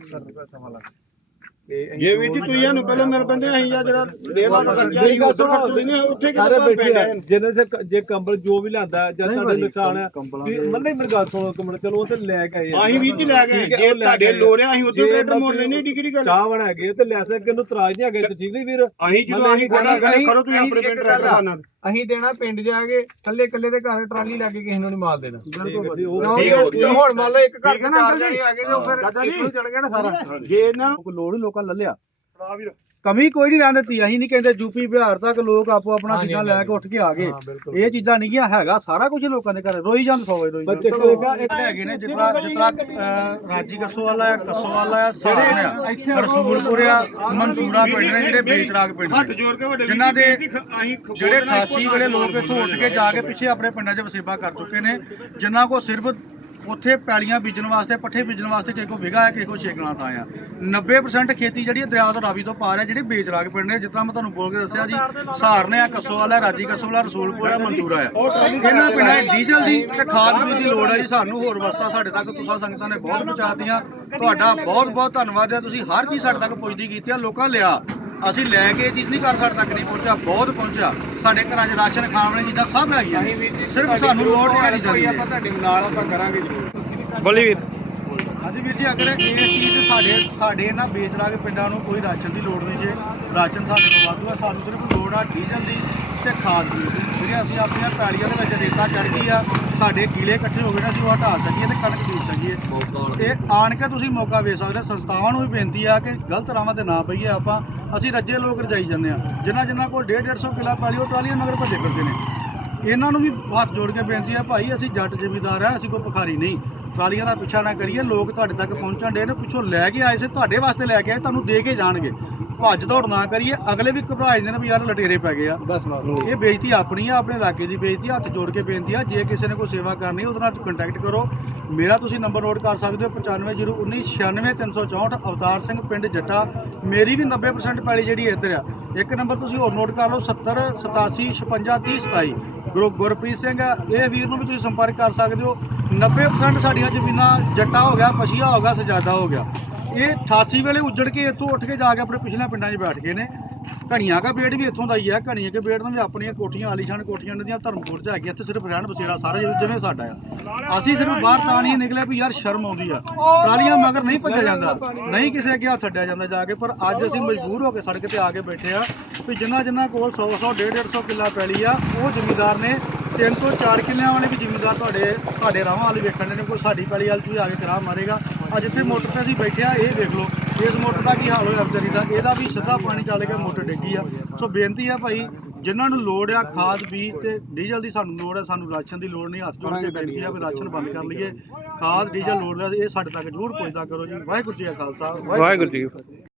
ਸਮਾਂ ਤੇ ਅਸੀਂ ਜੇ ਵੀ ਤੁਸੀਂ ਇਹਨੂੰ ਪਹਿਲਾਂ ਮਿਲ ਬੰਦੇ ਅਸੀਂ ਜਾਂ ਜਿਹੜਾ ਦੇਵਾ ਖਰਚਾ ਹੀ ਸੁਣੋ, ਖਰਚ ਲੈਣੇ ਉੱਥੇ ਸਾਰੇ ਬੈਠੇ ਆ ਜਿਹਨੇ ਤੇ ਜੇ ਕੰਬਲ ਜੋ ਵੀ ਲਿਆਂਦਾ ਜਾਂ ਤੁਹਾਡੇ ਨੁਕਸਾਨ ਆ ਮੰਨੇ ਮੇਰੀ ਗੱਲ ਸੁਣੋ ਮਿੰਟ ਚਲੋ ਉਹ ਤੇ ਲੈ ਕੇ ਆਏ ਆ। ਅਸੀਂ ਵੀ ਜੀ ਲੈ ਹੈ, ਜੇ ਉਹ ਲੈ ਤੁਹਾਡੇ। ਲੋਰਿਆ ਅਸੀਂ ਉੱਥੇ ਟਰੈਕਟਰ ਮੋੜ ਲੈਣੇ ਡਿਗਰੀ ਗੱਲ ਚਾਹ ਬਣਾ ਗਏ ਤੇ ਲੈ ਸਕਦੇ ਕਿਨੂੰ ਤਰਾਜ ਨਹੀਂ ਹੈਗੇ ਤੇ ਠੀਕ ਨਹੀਂ ਵੀਰ ਅਸੀਂ ਜਦੋਂ ਅਸੀਂ ਗੱਲ ਕਰੋ ਤੁਸੀਂ ਆਪਣੇ ਪਿੰਡ ਖਾਨਾ ਅਸੀਂ ਦੇਣਾ ਪਿੰਡ ਜਾ ਕੇ ਕੱਲੇ ਕੱਲੇ ਦੇ ਘਰ ਟਰਾਲੀ ਲਾ ਕੇ ਕਿਸੇ ਨੂੰ ਨਹੀਂ ਮਾਲ ਦੇਣਾ ਹੁਣ ਮੰਨ ਲਓ ਇੱਕ ਘਰ ਦੇ ਨਾ ਚਾਰ ਅੰਕਲ ਜੀ? ਜਣੇ ਆ ਗਏ ਫਿਰ ਜੀ। ਇੱਥੋਂ ਚੱਲ ਗਿਆ ਨਾ ਸਾਰਾ ਜੇ ਇਹਨਾਂ ਨੂੰ ਲੋੜ ਹੀ ਲੋਕਾਂ ਲੱਲਿਆ ਕਮੀ ਕੋਈ ਨਹੀਂ ਰਹਿਣ ਦਿੱਤੀ ਅਸੀਂ ਨਹੀਂ ਕਹਿੰਦੇ ਯੂਪੀ ਬਿਹਾਰ ਤੱਕ ਲੋਕ ਆਪੋ ਆਪਣਾ ਹਾਂਜੀ, ਚੀਜ਼ਾਂ ਲੈ ਕੇ ਉੱਠ ਕੇ ਆ ਗਏ। ਹਾਂ ਬਿਲਕੁਲ ਇਹ ਚੀਜ਼ਾਂ ਨਹੀਂ ਗਿਆ ਹੈਗਾ ਸਾਰਾ ਕੁਝ ਲੋਕਾਂ ਦੇ ਘਰ ਰੋਈ ਜਾਂਦੇ ਸੌ ਰੋਈ ਬੱਚੇ ਜਾਂਦੇ ਇੱਕ ਹੈਗੇ ਨੇ ਜਿਤਨਾ ਜਿਤਨਾ ਅਹ, ਰਾਜੀ ਕਸੋ ਵਾਲਾ ਹੈ ਕਸੋ ਵਾਲਾ ਹੈ ਸਾਹਣ ਆ। ਰਸੂਲਪੁਰ ਆ ਮਨਸੂਰਾ ਪਿੰਡ ਨੇ ਜਿਹੜੇ ਬੇਚਰਾਗ ਪਿੰਡ ਹੱਥ ਜੋੜ ਕੇ ਵੱਡੇ ਜਿਨ੍ਹਾਂ ਦੇ ਜਿਹੜੇ 88 ਵੇਲੇ ਲੋਕ ਇੱਥੋਂ ਉੱਠ ਕੇ ਜਾ ਕੇ ਪਿੱਛੇ ਆਪਣੇ ਪਿੰਡਾਂ 'ਚ ਵਸੇਬਾ ਕਰ ਚੁੱਕੇ ਨੇ ਜਿਨ੍ਹਾਂ ਕੋ ਸਿਰਫ ਉੱਥੇ ਪੈਲੀਆਂ ਬੀਜਣ ਵਾਸਤੇ, ਪੱਠੇ ਬੀਜਣ ਵਾਸਤੇ ਕਿਸੇ ਕੋ ਵਿਗਾ ਹੈ, ਕਿਸੇ ਕੋ ਛੇਕਣਾ ਤਾਂ ਆ 90% ਖੇਤੀ ਜਿਹੜੀ ਹੈ ਦਰਿਆ ਤੋਂ ਰਾਵੀ ਤੋਂ ਪਾਰ ਹੈ, ਜਿਹੜੇ ਬੇਚਰਾਗ ਪਿੰਡ ਨੇ, ਜਿਸ ਤਰ੍ਹਾਂ ਮੈਂ ਤੁਹਾਨੂੰ ਬੋਲ ਕੇ ਦੱਸਿਆ ਜੀ ਸਹਾਰਨੇ ਆ, ਕਸੋਵਾਲ ਹੈ, ਰਾਜੀ ਕਸੋਵਾਲ, ਰਸੂਲਪੁਰ ਹੈ ਮਨਸੂਰਾ ਹੈ। ਇਹਨਾਂ ਪਿੰਡਾਂ ਡੀਜ਼ਲ ਦੀ ਤੇ ਖਾਦ ਬੀਜ ਦੀ ਲੋੜ ਹੈ ਜੀ, ਸਾਨੂੰ ਹੋਰ ਵਸਤਾਂ ਸਾਡੇ ਤੱਕ, ਤੁਸੀਂ ਸੰਗਤਾਂ ਨੇ ਬਹੁਤ ਪਹੁੰਚਾਤੀਆਂ। ਤੁਹਾਡਾ ਬਹੁਤ ਬਹੁਤ ਧੰਨਵਾਦ ਹੈ, ਤੁਸੀਂ ਹਰ ਚੀਜ਼ ਸਾਡੇ ਤੱਕ ਪੁੱਜਦੀ ਕੀਤੀ ਆ ਲੋਕਾਂ ਲਿਆ। ਅਸੀਂ ਲੈ ਕੇ ਚੀਜ਼ ਨਹੀਂ ਕਰ ਸਾਡੇ ਤੱਕ ਨਹੀਂ ਪਹੁੰਚਿਆ ਬਹੁਤ ਪਹੁੰਚਿਆ। ਸਾਡੇ ਘਰਾਂ 'ਚ ਰਾਸ਼ਨ ਖਾਣ ਵਾਲੀਆਂ ਚੀਜ਼ਾਂ ਸਭ ਹੈਗੀਆਂ ਨੇ। ਸਿਰਫ ਸਾਨੂੰ ਲੋੜ ਨਹੀਂ ਹੈਗੀ ਕੋਈ ਜਾਂਦੀ ਆਪਾਂ ਤੁਹਾਡੇ ਨਾਲ ਆਪਾਂ ਕਰਾਂਗੇ ਜ਼ਰੂਰ। ਬੋਲੀ ਵੀਰ। ਹਾਂਜੀ ਵੀਰ ਜੀ ਅਗਰ ਇਹ ਚੀਜ਼ ਸਾਡੇ ਸਾਡੇ ਨਾ ਵੇਚਰਾਗ ਪਿੰਡਾਂ ਨੂੰ ਕੋਈ ਰਾਸ਼ਨ ਦੀ ਲੋੜ ਨਹੀਂ ਜੇ। ਰਾਸ਼ਨ ਸਾਡੇ ਕੋਲ ਵਾਧੂ ਆ ਸਾਨੂੰ ਸਿਰਫ ਲੋੜ ਆ ਡੀਜ਼ਲ ਦੀ। ਤੇ ਖਾਦ ਦੀ। ਜਿਹੜੇ ਅਸੀਂ ਆਪਣੀਆਂ ਪੈਲੀਆਂ ਦੇ ਵਿੱਚ ਰੇਤਾ ਚੜ ਗਈ ਆ ਸਾਡੇ ਕੀਲੇ ਇਕੱਠੇ ਹੋ ਗਏ ਨੇ ਅਸੀਂ ਉਹ ਹਟਾ ਸਕੀਏ ਤੇ ਕਣਕ ਬੀਜ ਸਕੀਏ। ਇਹ ਆਣ ਕੇ ਤੁਸੀਂ ਮੌਕਾ ਵੇਚ ਸਕਦੇ। ਸੰਸਥਾਵਾਂ ਨੂੰ ਵੀ ਬੇਨਤੀ ਆ ਕਿ ਗਲਤ ਰਾਵਾਂ ਤੇ ਨਾ ਪਈਏ ਆਪਾਂ। ਅਸੀਂ ਰੱਜੇ ਲੋਕ ਰਜਾਈ ਜਾਂਦੇ ਆ। ਜਿਨ੍ਹਾਂ ਜਿਨ੍ਹਾਂ ਕੋਲ 1.5 150 ਕਿੱਲਾ ਪੈਲੀ ਉਹ ਟਰਾਲੀਆਂ ਮਗਰ ਭੱਜੇ ਫਿਰਦੇ ਨੇ। ਇਹਨਾਂ ਨੂੰ ਵੀ ਹੱਥ ਜੋੜ ਕੇ ਬੇਨਤੀ ਹੈ ਭਾਈ ਅਸੀਂ ਜੱਟ ਜ਼ਿਮੀਦਾਰ ਆ ਅਸੀਂ ਕੋਈ ਭਿਖਾਰੀ ਨਹੀਂ। ਟਰਾਲੀਆਂ ਦਾ ਪਿੱਛਾ ਨਾ ਕਰੀਏ ਲੋਕ ਤੁਹਾਡੇ ਤੱਕ ਪਹੁੰਚਣ ਦੇ ਨੇ ਪਿੱਛੋਂ ਲੈ ਕੇ ਆਏ ਸੀ ਤੁਹਾਡੇ ਵਾਸਤੇ ਲੈ ਕੇ ਆਏ ਤੁਹਾਨੂੰ ਦੇ ਕੇ ਜਾਣਗੇ। ਭੱਜ ਦੌੜ ਨਾ ਕਰੀਏ ਅਗਲੇ ਵੀ ਘਬਰਾ ਜਾਂਦੇ ਨੇ ਵੀ ਯਾਰ ਲਟੇਰੇ ਪੈ ਗਏ ਆ। ਇਹ ਬੇਇੱਜ਼ਤੀ ਆਪਣੀ ਆ ਆਪਣੇ ਇਲਾਕੇ ਦੀ ਬੇਇੱਜ਼ਤੀ ਹੱਥ ਜੋੜ ਕੇ ਬੇਨਤੀ ਆ ਜੇ ਕਿਸੇ ਨੇ ਕੋਈ ਸੇਵਾ ਕਰਨੀ ਉਹਦੇ ਨਾਲ ਕੰਟੈਕਟ ਕਰੋ। ਮੇਰਾ ਤੁਸੀਂ ਨੰਬਰ ਨੋਟ ਕਰ ਸਕਦੇ ਹੋ 9501996364 ਅਵਤਾਰ ਸਿੰਘ ਪਿੰਡ ਜੱਟਾ। ਮੇਰੀ ਵੀ 90% ਪੈਲੀ ਜਿਹੜੀ ਇੱਧਰ ਆ। ਇੱਕ ਨੰਬਰ ਤੁਸੀਂ ਹੋਰ ਨੋਟ ਕਰ ਲਓ 70 87 56 30 27 ਗੁਰੂ ਗੁਰਪ੍ਰੀਤ ਸਿੰਘ ਇਹ ਵੀਰ ਨੂੰ ਵੀ ਤੁਸੀਂ ਸੰਪਰਕ ਕਰ ਸਕਦੇ ਹੋ। 90% ਸਾਡੀਆਂ ਜ਼ਮੀਨਾਂ ਜੱਟਾ ਹੋ ਗਿਆ ਪਛੀਆ ਹੋ ਗਿਆ ਸਜਾਦਾ ਹੋ ਗਿਆ। ਇਹ 88 ਵੇਲੇ ਉੱਜੜ ਕੇ ਇੱਥੋਂ ਉੱਠ ਕੇ ਜਾ ਕੇ ਆਪਣੇ ਪਿਛਲੇ ਪਿੰਡਾਂ 'ਚ ਬੈਠ ਗਏ ਨੇ। ਘਣੀਆਂ ਦਾ ਬੇੜ ਵੀ ਇੱਥੋਂ ਦਾ ਹੀ ਹੈ ਘਣੀਆਂ ਕੇ ਬੇੜ ਤੋਂ ਵੀ ਆਪਣੀਆਂ ਕੋਠੀਆਂ, ਆਲੀਸ਼ਾਨ ਕੋਠੀਆਂ ਇਹਨਾਂ ਦੀਆਂ ਧਰਮਪੁਰ 'ਚ ਹੈਗੀਆਂ। ਇੱਥੇ ਸਿਰਫ ਰਹਿਣ ਬਸੇਰਾ ਸਾਰਾ ਜਿਵੇਂ- ਸਾਡਾ ਆ। ਅਸੀਂ ਸਿਰਫ ਬਾਹਰ ਤਾਂ ਨਹੀਂ ਨਿਕਲੇ ਵੀ ਯਾਰ ਸ਼ਰਮ ਆਉਂਦੀ ਆ। ਟਰਾਲੀਆਂ ਮਗਰ ਨਹੀਂ ਭੱਜਿਆ ਜਾਂਦਾ। ਨਹੀਂ ਕਿਸੇ ਅੱਗੇ ਹੱਥ ਛੱਡਿਆ ਜਾਂਦਾ ਜਾ ਕੇ, ਪਰ ਅੱਜ ਅਸੀਂ ਮਜਬੂਰ ਹੋ ਕੇ ਸੜਕ ਤੇ ਆ ਕੇ ਬੈਠੇ ਆ ਵੀ ਜਿਨ੍ਹਾਂ ਜਿਨ੍ਹਾਂ ਕੋਲ 100 100 150 150 ਕਿੱਲਾ ਪੈਲੀ ਆ, ਉਹ ਜ਼ਿਮੀਦਾਰ ਨੇ ਤਿੰਨ ਤੋਂ ਚਾਰ ਕਿੱਲਿਆਂ ਵਾਲੇ ਵੀ ਜ਼ਿਮੀਦਾਰ ਤੁਹਾਡੇ ਤੁਹਾਡੇ ਰਾਹਾਂ ਵਾਲੇ ਵੇਖਣ ਦੇ ਨੇ, ਕੋਈ ਸਾਡੀ ਪੈਲੀ ਵਾਲ ਵੀ ਆ ਕੇ ਕਰਾ ਮਾਰੇਗਾ। ਅੱਜ ਇੱਥੇ ਮੋਟਰ ਤੇ ਅਸੀਂ ਬੈਠੇ ਆ, ਇਹ ਵੇਖ ਲਓ, ਇਸ ਮੋਟਰ ਦਾ ਕੀ ਹਾਲ ਹੋਇਆ ਵਿਚਾਰੀ ਦਾ, ਇਹਦਾ ਵੀ ਸਿੱਧਾ ਪਾਣੀ ਚੱਲ ਗਿਆ ਮੋਟਰ ਡਿੱਗੀ ਆ। ਸੋ ਬੇਨਤੀ ਆ ਭਾਈ, ਜਿਨ੍ਹਾਂ ਨੂੰ ਲੋੜ ਆ ਖਾਦ, ਬੀਜ ਤੇ ਡੀਜ਼ਲ ਦੀ ਸਾਨੂੰ ਲੋੜ ਆ, ਸਾਨੂੰ ਰਾਸ਼ਨ ਦੀ ਲੋੜ ਨਹੀਂ, ਹੱਥ ਜੋੜ ਕੇ ਬੇਨਤੀ ਆ ਵੀ ਰਾਸ਼ਨ ਬੰਦ ਕਰ ਲਈਏ। ਖਾਦ, ਡੀਜ਼ਲ ਲੋੜ ਆ, ਇਹ ਸਾਡੇ ਤੱਕ ਜ਼ਰੂਰ ਪਹੁੰਚਦਾ ਕਰੋ ਜੀ। ਵਾਹਿਗੁਰੂ ਜੀ ਕਾ ਖਾਲਸਾ ਵਾਹਿਗੁਰੂ ਵਾਹਿਗੁਰੂ ਜੀ ਕੀ ਫਤਿਹ।